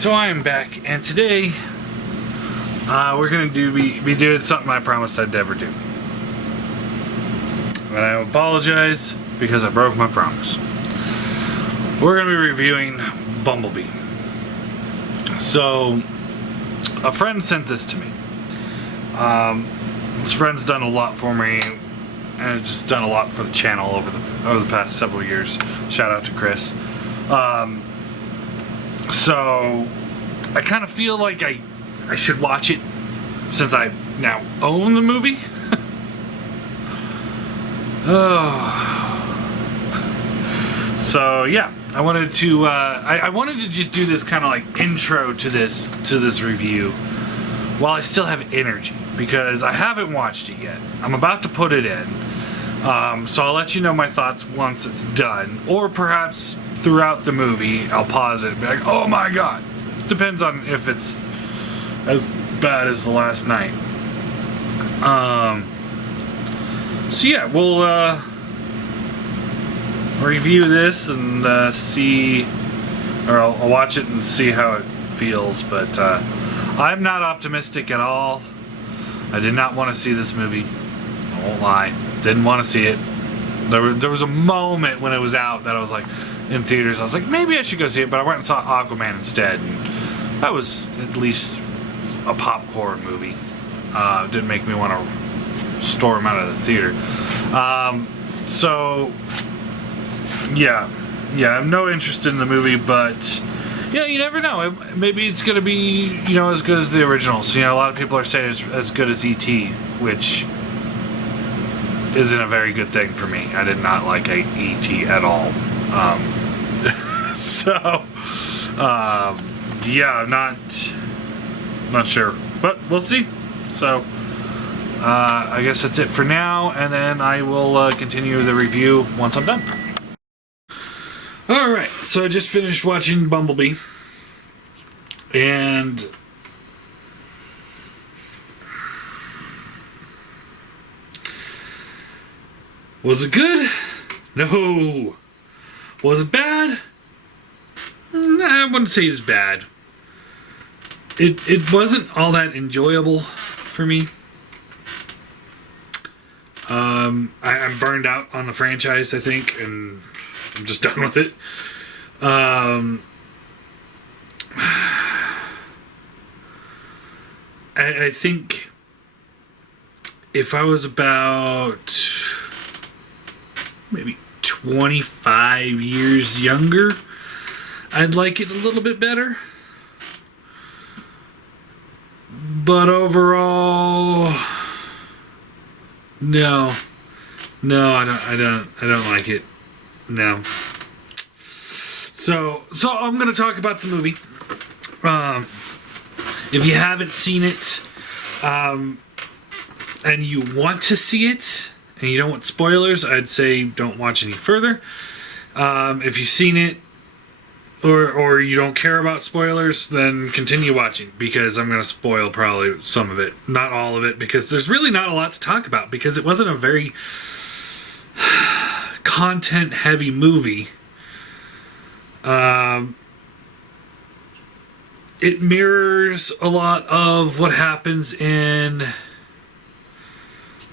So I am back, and today we're going to be doing something I promised I'd never do. And I apologize because I broke my promise. We're going to be reviewing Bumblebee. So, a friend sent this to me. This friend's done a lot for me, and it's just done a lot for the channel over the past several years. Shout out to Chris. So I kind of feel like I should watch it since I now own the movie. So yeah, I wanted to I wanted to just do this kind of like intro to this review while I still have energy, because I haven't watched it yet. I'm about to put it in. So I'll let you know my thoughts once it's done, or perhaps throughout the movie I'll pause it and be like, oh my god. Depends on if it's as bad as the last night. So yeah, we'll review this and see, or I'll watch it and see how it feels, but I'm not optimistic at all. I did not want to see this movie. I won't lie. Didn't want to see it. There was a moment when it was out that I was like, in theaters, I was like, maybe I should go see it, but I went and saw Aquaman instead, and that was at least a popcorn movie. Didn't make me want to storm out of the theater. So yeah, I have no interest in the movie, but yeah, you never know. Maybe it's gonna be, as good as the originals. A lot of people are saying it's as good as E.T., which isn't a very good thing for me. I did not like E.T. at all. Yeah, I'm not sure, but we'll see. So, I guess that's it for now, and then I will continue the review once I'm done. Alright, so I just finished watching Bumblebee, and was it good? No. Was it bad? Nah, I wouldn't say it's bad. It wasn't all that enjoyable for me. I'm burned out on the franchise, I think, and I'm just done with it. I think if I was about maybe 25 years younger, I'd like it a little bit better. But overall, no, I don't like it. No. So I'm gonna talk about the movie. If you haven't seen it, and you want to see it, and you don't want spoilers, I'd say don't watch any further. If you've seen it, or you don't care about spoilers, then continue watching, because I'm going to spoil probably some of it. Not all of it, because there's really not a lot to talk about, because it wasn't a very content-heavy movie. It mirrors a lot of what happens in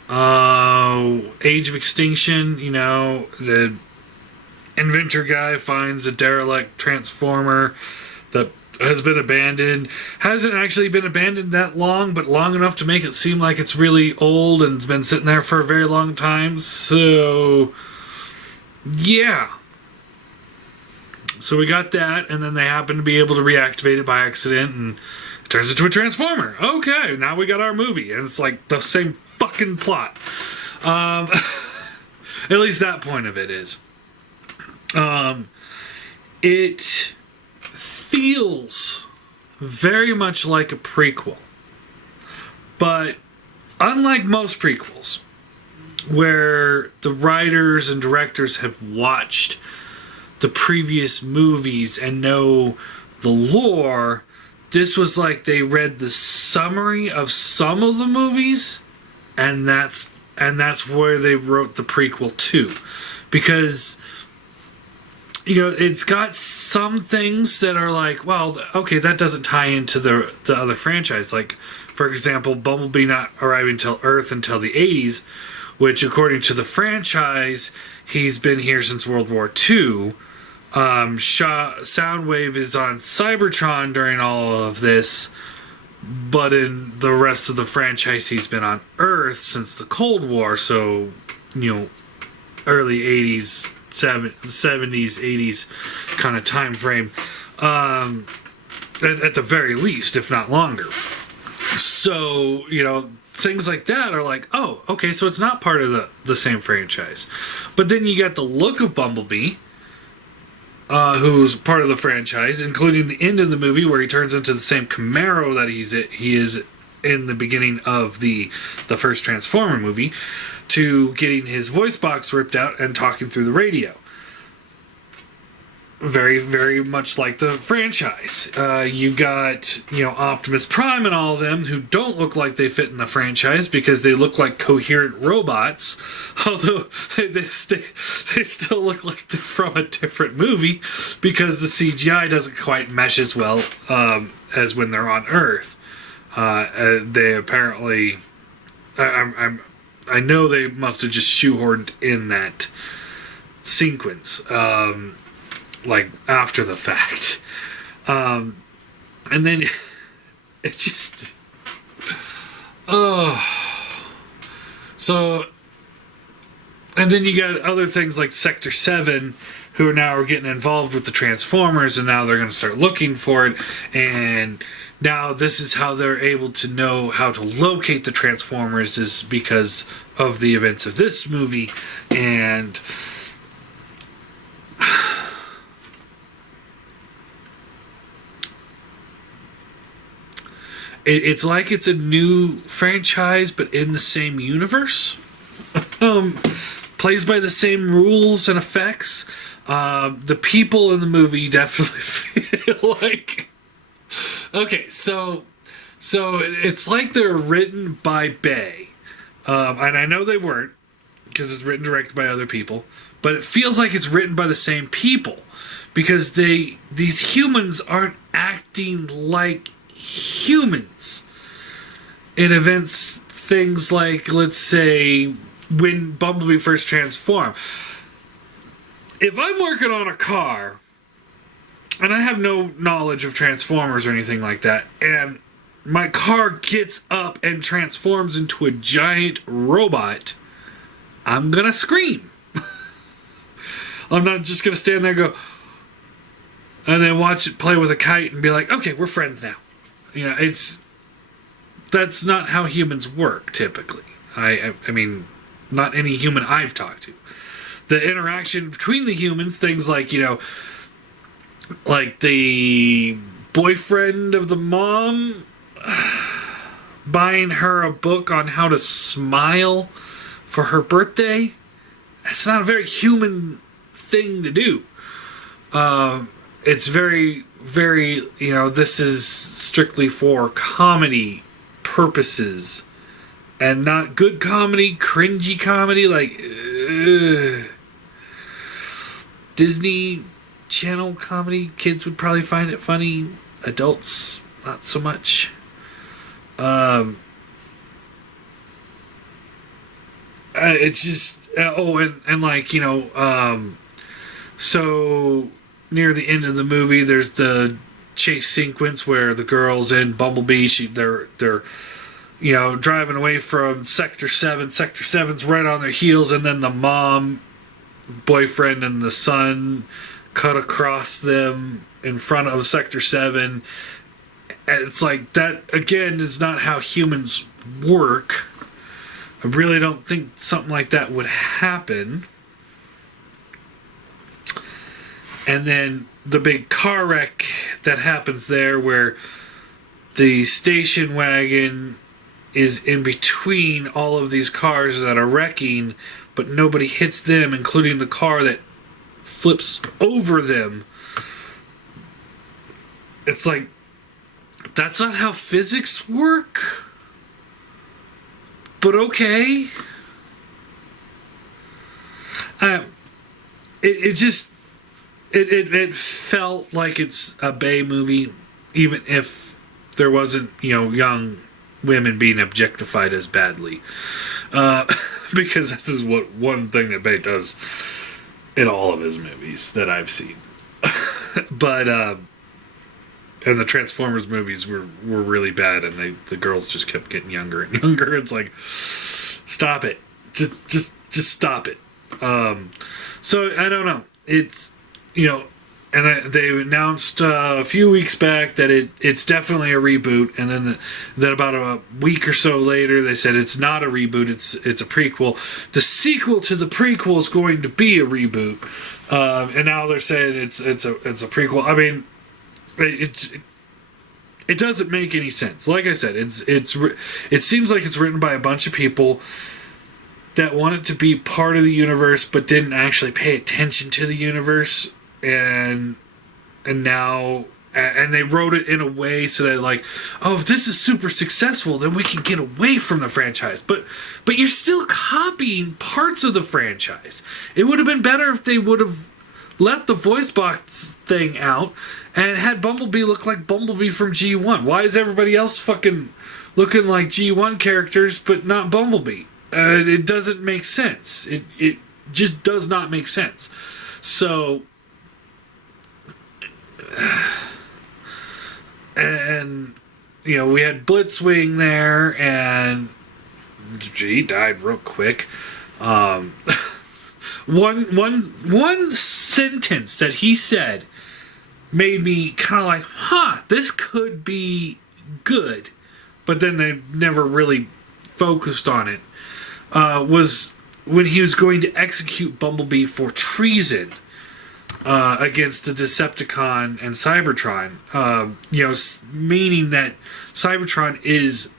Age of Extinction. The inventor guy finds a derelict transformer that has been abandoned. Hasn't actually been abandoned that long, but long enough to make it seem like it's really old and it's been sitting there for a very long time. So yeah. So we got that, and then they happen to be able to reactivate it by accident, and it turns into a transformer. Okay, now we got our movie, and it's like the same fucking plot. At least that point of it is. It feels very much like a prequel, but unlike most prequels, where the writers and directors have watched the previous movies and know the lore, this was like they read the summary of some of the movies, and that's where they wrote the prequel too, because it's got some things that are like, well, okay, that doesn't tie into the other franchise. Like, for example, Bumblebee not arriving to Earth until the 80s, which, according to the franchise, he's been here since World War II. Soundwave is on Cybertron during all of this, but in the rest of the franchise, he's been on Earth since the Cold War, so, early 80s, 70s, 80s kind of time frame, at the very least, if not longer. So, things like that are like, oh, okay, so it's not part of the same franchise. But then you got the look of Bumblebee, who's part of the franchise, including the end of the movie where he turns into the same Camaro that he is in the beginning of the first Transformer movie, to getting his voice box ripped out and talking through the radio. Very, very much like the franchise. You got, Optimus Prime and all of them who don't look like they fit in the franchise because they look like coherent robots, although they still look like they're from a different movie because the CGI doesn't quite mesh as well as when they're on Earth. They apparently... I know they must have just shoehorned in that sequence, like after the fact. And then it just... So... And then you got other things like Sector 7, who are getting involved with the Transformers, and now they're going to start looking for it, and... Now, this is how they're able to know how to locate the Transformers, is because of the events of this movie. And it's like it's a new franchise, but in the same universe. Plays by the same rules and effects. The people in the movie definitely feel like... Okay, so it's like they're written by Bay, and I know they weren't because it's written directed by other people, but it feels like it's written by the same people because these humans aren't acting like humans. It events things like, let's say, when Bumblebee first transformed. If I'm working on a car, and I have no knowledge of Transformers or anything like that, and my car gets up and transforms into a giant robot, I'm gonna scream. I'm not just gonna stand there and go, and then watch it play with a kite and be like, okay, we're friends now. That's not how humans work, typically. I mean, not any human I've talked to. The interaction between the humans, things like, like the boyfriend of the mom buying her a book on how to smile for her birthday. That's not a very human thing to do. It's very, very, this is strictly for comedy purposes and not good comedy, cringy comedy, like Disney Channel comedy. Kids would probably find it funny. Adults, not so much. It's just so near the end of the movie, there's the chase sequence where the girls in Bumblebee, they're driving away from Sector 7. Sector 7's right on their heels, and then the mom, boyfriend, and the son cut across them in front of Sector 7. And it's like, that, again, is not how humans work. I really don't think something like that would happen. And then the big car wreck that happens there where the station wagon is in between all of these cars that are wrecking, but nobody hits them, including the car that flips over them. It's like, that's not how physics work. But okay. it felt like it's a Bay movie, even if there wasn't, young women being objectified as badly. Because this is one thing that Bay does in all of his movies that I've seen. But and the Transformers movies were really bad, and the girls just kept getting younger and younger. It's like, stop it, just stop it. So I don't know. It's and they announced a few weeks back that it's definitely a reboot, and then about a week or so later they said it's not a reboot, it's a prequel. The sequel to the prequel is going to be a reboot, and now they're saying it's a prequel. I mean, it doesn't make any sense. Like I said, it seems like it's written by a bunch of people that wanted to be part of the universe but didn't actually pay attention to the universe, and now they wrote it in a way so that, like, oh, if this is super successful, then we can get away from the franchise. But you're still copying parts of the franchise. It would have been better if they would have let the voice box thing out and had Bumblebee look like Bumblebee from G1. Why is everybody else fucking looking like G1 characters but not Bumblebee? It doesn't make sense. It just does not make sense. So, and we had Blitzwing there, and he died real quick. One sentence that he said made me kind of like, this could be good, but then they never really focused on it. Was when he was going to execute Bumblebee for treason against the Decepticon and Cybertron. Meaning that Cybertron is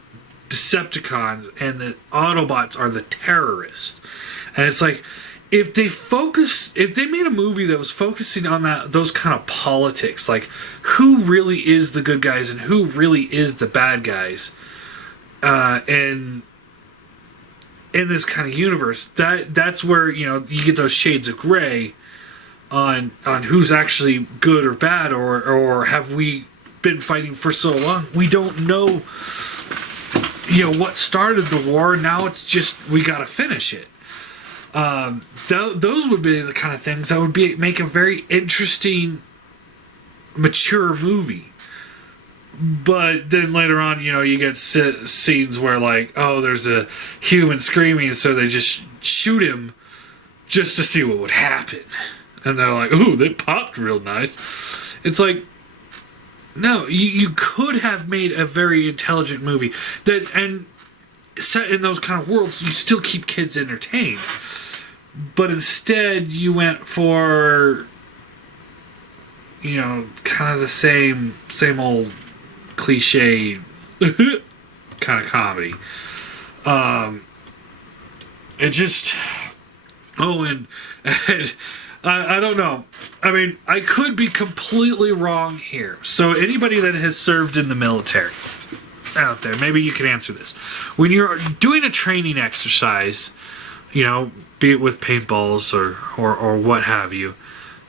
Decepticons and the Autobots are the terrorists. And it's like, if they made a movie that was focusing on those kind of politics, like who really is the good guys and who really is the bad guys, and in this kind of universe, that's where you get those shades of gray on who's actually good or bad, or have we been fighting for so long we don't know what started the war. Now it's just we gotta finish it. Those would be the kind of things that would make a very interesting, mature movie. But then later on, you get scenes where, like, oh, there's a human screaming, so they just shoot him just to see what would happen. And they're like, ooh, they popped real nice. It's like, no, you could have made a very intelligent movie and set in those kind of worlds. You still keep kids entertained. But instead, you went for, kind of the same old cliche kind of comedy. It just, and I don't know. I mean, I could be completely wrong here. So anybody that has served in the military out there, maybe you can answer this. When you're doing a training exercise, be it with paintballs or what have you,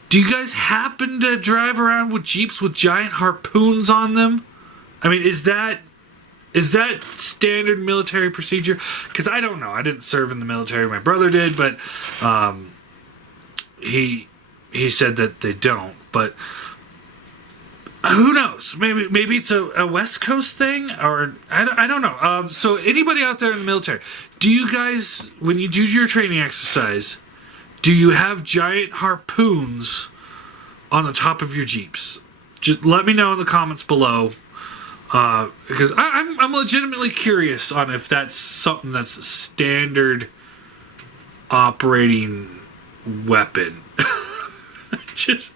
do you guys happen to drive around with Jeeps with giant harpoons on them? I mean, is that standard military procedure? Because I don't know. I didn't serve in the military. My brother did, but he said that they don't. But who knows? Maybe it's a West Coast thing, or I don't know. So anybody out there in the military, do you guys, when you do your training exercise, do you have giant harpoons on the top of your Jeeps? Just let me know in the comments below. Because I'm legitimately curious on if that's something that's a standard operating weapon. Just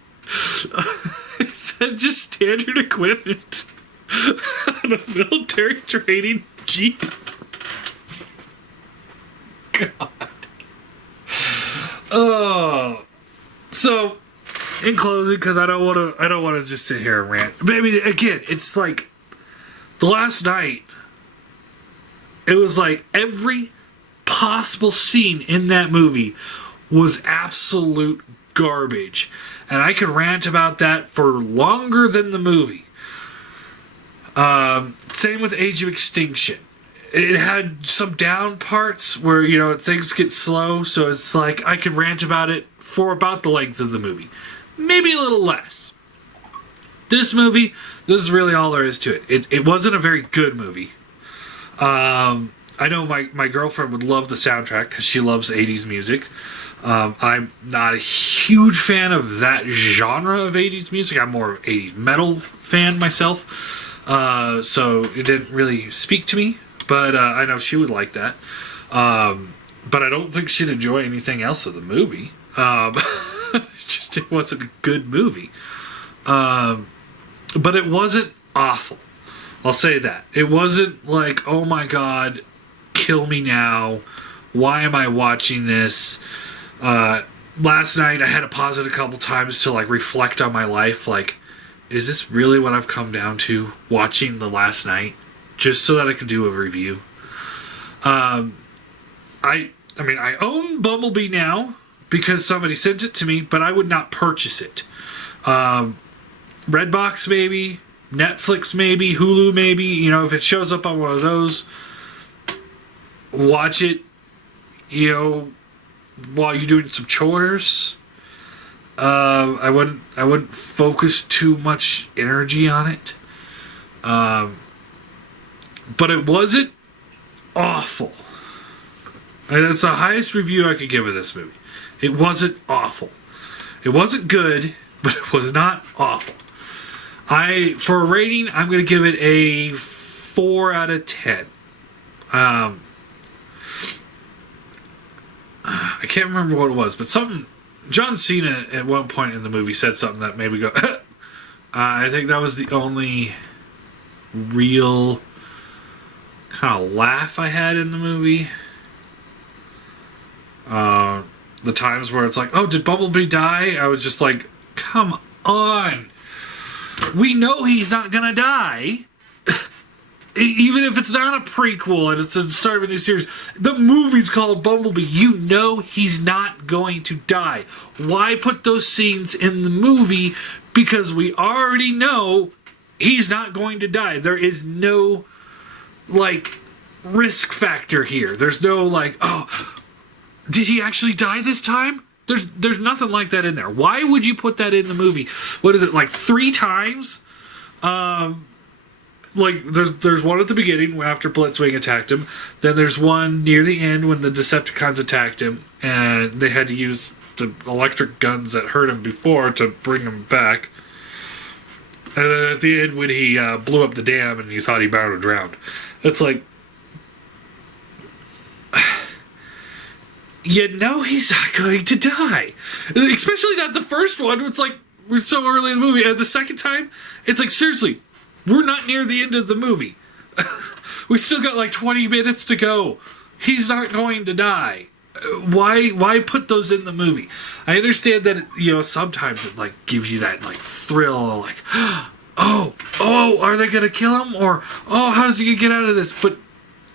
standard equipment on a military training Jeep. God. Oh. So, in closing, because I don't want to just sit here and rant. Maybe again, it's like the last night. It was like every possible scene in that movie was absolute garbage. And I could rant about that for longer than the movie. Same with Age of Extinction. It had some down parts where, you know, things get slow, so it's like I could rant about it for about the length of the movie. Maybe a little less. This movie, this is really all there is to it. It wasn't a very good movie. I know my girlfriend would love the soundtrack because she loves 80s music. I'm not a huge fan of that genre of 80s music. I'm more of 80s metal fan myself. So it didn't really speak to me. But I know she would like that. But I don't think she'd enjoy anything else of the movie. It wasn't a good movie. But it wasn't awful. I'll say that. It wasn't like, oh my god, kill me now. Why am I watching this? Last night I had to pause it a couple times to like reflect on my life. Like, is this really what I've come down to watching the last night? Just so that I could do a review. I mean, I own Bumblebee now because somebody sent it to me, but I would not purchase it. Redbox maybe, Netflix maybe, Hulu maybe. You know, if it shows up on one of those, watch it. You know, while you're doing some chores. I wouldn't focus too much energy on it. But it wasn't awful. And that's the highest review I could give of this movie. It wasn't awful. It wasn't good, but it was not awful. For a rating, I'm going to give it a 4 out of 10. I can't remember what it was, but something... John Cena at one point in the movie said something that made me go... I think that was the only real... kind of laugh I had in the movie. The times where it's like, oh, did Bumblebee die? I was just like, come on. We know he's not gonna die. Even if it's not a prequel and it's the start of a new series. The movie's called Bumblebee. You know he's not going to die. Why put those scenes in the movie? Because we already know he's not going to die. There is no... like risk factor here. There's no like, oh, did he actually die this time? There's nothing like that in there. Why would you put that in the movie? What is it, like 3 times? Like there's one at the beginning after Blitzwing attacked him. Then there's one near the end when the Decepticons attacked him and they had to use the electric guns that hurt him before to bring him back. And then at the end when he blew up the dam and you thought he bound to drown. It's like, you know he's not going to die. Especially not the first one. It's like, we're so early in the movie. And the second time, it's like, seriously, we're not near the end of the movie. We still got like 20 minutes to go. He's not going to die. Why put those in the movie? I understand that, you know, sometimes it like gives you that like thrill, like, oh, are they gonna kill him? Or, oh, how's he gonna get out of this? But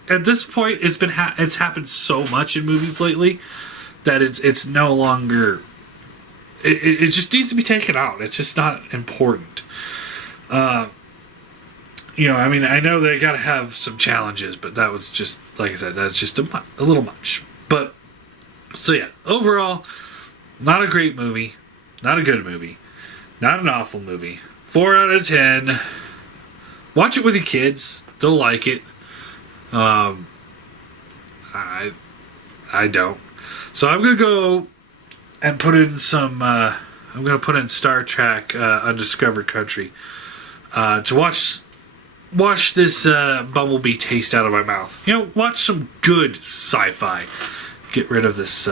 at this point, it's happened so much in movies lately that it's no longer. It just needs to be taken out. It's just not important. You know, I mean, I know they got to have some challenges, but that was just, like I said, that's just a little much. But so yeah, overall, not a great movie, not a good movie, not an awful movie. 4 out of 10. Watch it with your kids; they'll like it. I don't. So I'm gonna go and put in some. I'm gonna put in Star Trek: Undiscovered Country to wash this Bumblebee taste out of my mouth. You know, watch some good sci-fi. Get rid of this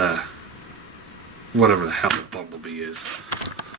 whatever the hell Bumblebee is.